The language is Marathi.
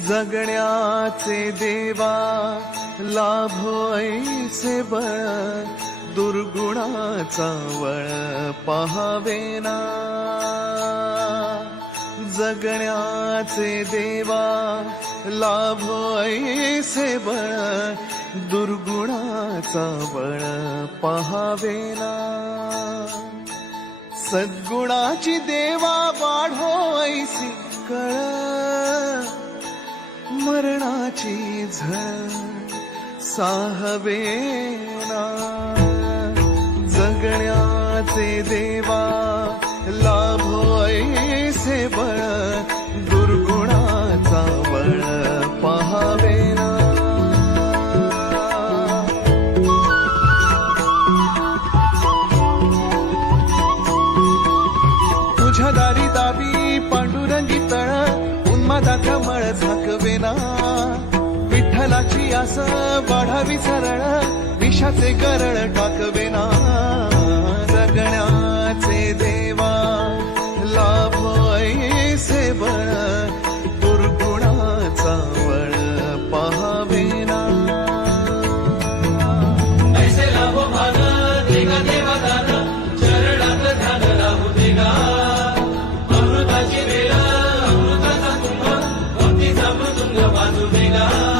जगण्याचे देवा लाभो बळ दुर्गुणाचा वळ पहावेना जगण्याचे देवा लाभोईसे बळ दुर्गुणाचा बळ पहावेना सद्गुणाची देवा वाढोईसी कळ. मरणाची झळ साहवेना जगण्याचे देवा लाभो ऐसे बळ दुर्गुणाचा बळ पहावेना तुझ्या दारी दावी पांडुरंगी तळ उन्मादाचा मळ विठ्ठलाची आस वाढावी सरळ विषाचे करळ टाकवेना. love.